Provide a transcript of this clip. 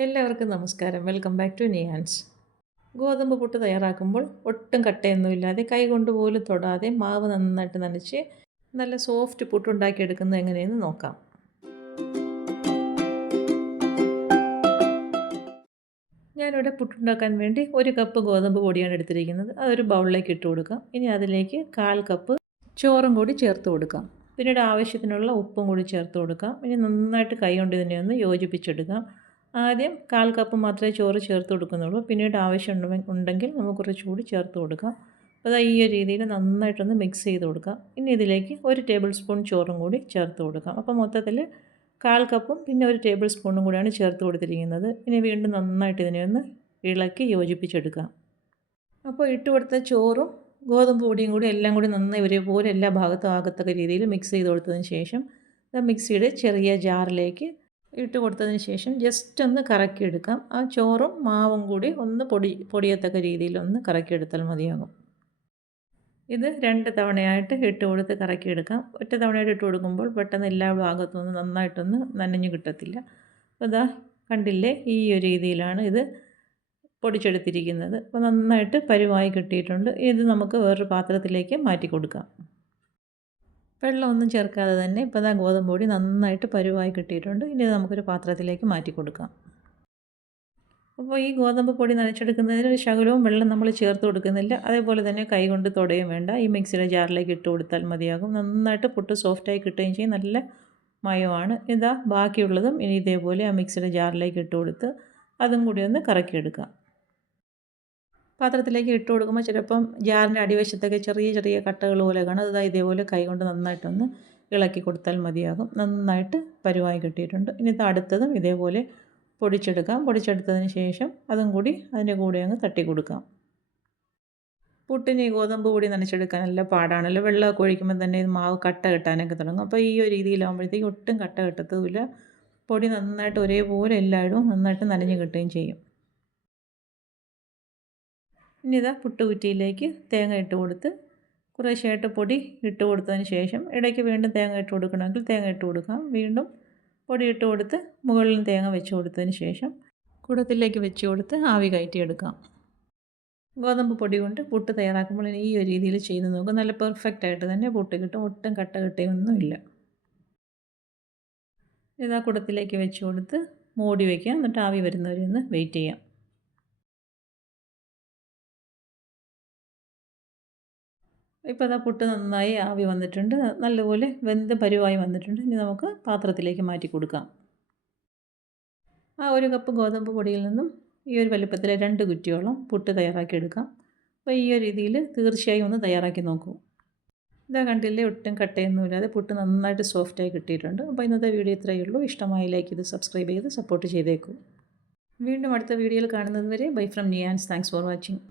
എല്ലാവർക്കും നമസ്കാരം. Welcome back to Niyan's. ഗോതമ്പ് പുട്ട് തയ്യാറാക്കുമ്പോൾ ഒട്ടും കട്ടയൊന്നുമില്ലാതെ കൈകൊണ്ട് പോലും തൊടാതെ മാവ് നന്നായിട്ട് നനച്ച് നല്ല സോഫ്റ്റ് പുട്ടുണ്ടാക്കിയെടുക്കുന്നത് എങ്ങനെയെന്ന് നോക്കാം. ഞാനിവിടെ പുട്ടുണ്ടാക്കാൻ വേണ്ടി 1 കപ്പ് ഗോതമ്പ് പൊടിയാണ് എടുത്തിരിക്കുന്നത്. അതൊരു ബൗളിലേക്ക് ഇട്ട് കൊടുക്കാം. ഇനി അതിലേക്ക് 1/4 കപ്പ് ചോറും കൂടി ചേർത്ത് കൊടുക്കാം. പിന്നീട് ആവശ്യത്തിനുള്ള ഉപ്പും കൂടി ചേർത്ത് കൊടുക്കാം. ഇനി നന്നായിട്ട് കൈ കൊണ്ട് ഇതിനെ ഒന്ന് യോജിപ്പിച്ചെടുക്കാം. ആദ്യം 1/4 കപ്പ് മാത്രമേ ചോറ് ചേർത്ത് കൊടുക്കുന്നുള്ളൂ. പിന്നീട് ആവശ്യം ഉണ്ടെങ്കിൽ നമുക്ക് കുറച്ച് കൂടി ചേർത്ത് കൊടുക്കാം. അപ്പോൾ ഈ ഒരു രീതിയിൽ നന്നായിട്ടൊന്ന് മിക്സ് ചെയ്ത് കൊടുക്കാം. ഇനി ഇതിലേക്ക് 1 ടേബിൾ സ്പൂൺ ചോറും കൂടി ചേർത്ത് കൊടുക്കാം. അപ്പോൾ മൊത്തത്തിൽ 1/4 കപ്പും പിന്നെ 1 ടേബിൾ സ്പൂണും കൂടിയാണ് ചേർത്ത് കൊടുത്തിരിക്കുന്നത്. ഇനി വീണ്ടും നന്നായിട്ട് ഇതിനെ ഒന്ന് ഇളക്കി യോജിപ്പിച്ചെടുക്കാം. അപ്പോൾ ഇട്ട് കൊടുത്ത ചോറും ഗോതമ്പ് പൊടിയും കൂടി എല്ലാം കൂടി നന്നായി ഒരേപോലെ എല്ലാ ഭാഗത്തും ആകത്തക്ക രീതിയിൽ മിക്സ് ചെയ്ത് കൊടുത്തതിന് ശേഷം മിക്സിയുടെ ചെറിയ ജാറിലേക്ക് ഇട്ട് കൊടുത്തതിന് ശേഷം ജസ്റ്റ് ഒന്ന് കറക്കിയെടുക്കാം. ആ ചോറും മാവും കൂടി ഒന്ന് പൊടിയത്തക്ക രീതിയിൽ ഒന്ന് കറക്കിയെടുത്താൽ മതിയാകും. ഇത് 2 തവണയായിട്ട് ഇട്ട് കൊടുത്ത് കറക്കിയെടുക്കാം. ഒറ്റ തവണയായിട്ട് ഇട്ട് കൊടുക്കുമ്പോൾ പെട്ടെന്ന് എല്ലാ ഭാഗത്തും ഒന്ന് നന്നായിട്ടൊന്ന് നനഞ്ഞ് കിട്ടത്തില്ല. അപ്പോൾ ഇതാ കണ്ടില്ലേ, ഈ ഒരു രീതിയിലാണ് ഇത് പൊടിച്ചെടുത്തിരിക്കുന്നത്. അപ്പോൾ നന്നായിട്ട് പരുവായി കിട്ടിയിട്ടുണ്ട്. ഇത് നമുക്ക് വേറൊരു പാത്രത്തിലേക്ക് മാറ്റി കൊടുക്കാം. വെള്ളമൊന്നും ചേർക്കാതെ തന്നെ ഇപ്പോൾ ഇതാ ഗോതമ്പ് പൊടി നന്നായിട്ട് പരുവായി കിട്ടിയിട്ടുണ്ട്. ഇനി നമുക്കൊരു പാത്രത്തിലേക്ക് മാറ്റി കൊടുക്കാം. അപ്പോൾ ഈ ഗോതമ്പ് പൊടി നനച്ചെടുക്കുന്നതിന് ഒരു ശകലവും വെള്ളം നമ്മൾ ചേർത്ത് കൊടുക്കുന്നില്ല. അതേപോലെ തന്നെ കൈകൊണ്ട് തൊടുകയും വേണ്ട. ഈ മിക്സിയുടെ ജാറിലേക്ക് ഇട്ട് കൊടുത്താൽ മതിയാകും. നന്നായിട്ട് പുട്ട് സോഫ്റ്റായി കിട്ടുകയും ചെയ്യും. നല്ല മയമാണ്. ഇതാ ബാക്കിയുള്ളതും ഇനി ഇതേപോലെ ആ മിക്സിയുടെ ജാറിലേക്ക് ഇട്ട് കൊടുത്ത് അതും കൂടി ഒന്ന് കറക്കിയെടുക്കാം. പാത്രത്തിലേക്ക് ഇട്ട് കൊടുക്കുമ്പോൾ ചിലപ്പം ജാറിൻ്റെ അടിവശത്തൊക്കെ ചെറിയ ചെറിയ കട്ടകൾ പോലെ കാണും. അതായത് ഇതേപോലെ കൈകൊണ്ട് നന്നായിട്ടൊന്ന് ഇളക്കി കൊടുത്താൽ മതിയാകും. നന്നായിട്ട് പരുവായി കിട്ടിയിട്ടുണ്ട്. ഇനി ഇത് അടുത്തതും ഇതേപോലെ പൊടിച്ചെടുക്കാം. പൊടിച്ചെടുത്തതിന് ശേഷം അതും കൂടി അതിൻ്റെ കൂടെ അങ്ങ് തട്ടി കൊടുക്കാം. പുട്ടിന് ഈ ഗോതമ്പ് പൊടി നനച്ചെടുക്കാൻ നല്ല പാടാണല്ലോ. വെള്ളമൊക്കെ ഒഴിക്കുമ്പോൾ തന്നെ ഇത് മാവ് കട്ട കെട്ടാനൊക്കെ തുടങ്ങും. അപ്പോൾ ഈ ഒരു രീതിയിലാകുമ്പോഴത്തേക്ക് ഒട്ടും കട്ട കെട്ടത്തുമില്ല. പൊടി നന്നായിട്ട് ഒരേപോലെ എല്ലായിടവും നന്നായിട്ട് നനഞ്ഞ് കിട്ടുകയും ചെയ്യും. ഇനി ഇതാ പുട്ടുകുറ്റിയിലേക്ക് തേങ്ങ ഇട്ട് കൊടുത്ത് കുറേശ്ശായിട്ട് പൊടി ഇട്ട് കൊടുത്തതിന് ശേഷം ഇടയ്ക്ക് വീണ്ടും തേങ്ങ ഇട്ട് കൊടുക്കണമെങ്കിൽ തേങ്ങ ഇട്ട് കൊടുക്കാം. വീണ്ടും പൊടി ഇട്ട് കൊടുത്ത് മുകളിൽ തേങ്ങ വെച്ച് കൊടുത്തതിന് ശേഷം കുടത്തിലേക്ക് വെച്ച് കൊടുത്ത് ആവി കയറ്റിയെടുക്കാം. ഗോതമ്പ് പൊടി കൊണ്ട് പുട്ട് തയ്യാറാക്കുമ്പോൾ ഈ ഒരു രീതിയിൽ ചെയ്ത് നോക്കുക. നല്ല പെർഫെക്റ്റ് ആയിട്ട് തന്നെ പുട്ട് കിട്ടും. ഒട്ടും കട്ട കെട്ടുകയൊന്നുമില്ല. ഇതാ കുടത്തിലേക്ക് വെച്ച് കൊടുത്ത് മൂടി വയ്ക്കാം. എന്നിട്ട് ആവി വരുന്നവരെ ഒന്ന് വെയിറ്റ് ചെയ്യാം. ഇപ്പോൾ അതാ പുട്ട് നന്നായി ആവി വന്നിട്ടുണ്ട്. നല്ലപോലെ വെന്ത് പരുവായി വന്നിട്ടുണ്ട്. ഇനി നമുക്ക് പാത്രത്തിലേക്ക് മാറ്റി കൊടുക്കാം. ആ 1 കപ്പ് ഗോതമ്പ് പൊടിയിൽ നിന്നും ഈ ഒരു വലിപ്പത്തിലെ 2 കുറ്റിയോളം പുട്ട് തയ്യാറാക്കിയെടുക്കാം. അപ്പോൾ ഈ ഒരു രീതിയിൽ തീർച്ചയായും ഒന്ന് തയ്യാറാക്കി നോക്കൂ. ഇതാ കണ്ടില്ലേ, ഒട്ടും കട്ടയൊന്നുമില്ലാതെ പുട്ട് നന്നായിട്ട് സോഫ്റ്റായി കിട്ടിയിട്ടുണ്ട്. അപ്പോൾ ഇന്നത്തെ വീഡിയോ ഇത്രയേ ഉള്ളൂ. ഇഷ്ടമായി ലൈക്ക് ചെയ്ത് സബ്സ്ക്രൈബ് ചെയ്ത് സപ്പോർട്ട് ചെയ്തേക്കൂ. വീണ്ടും അടുത്ത വീഡിയോയിൽ കാണുന്നത് വരെ ബൈ ഫ്രം നിയാൻസ്. Thanks for watching.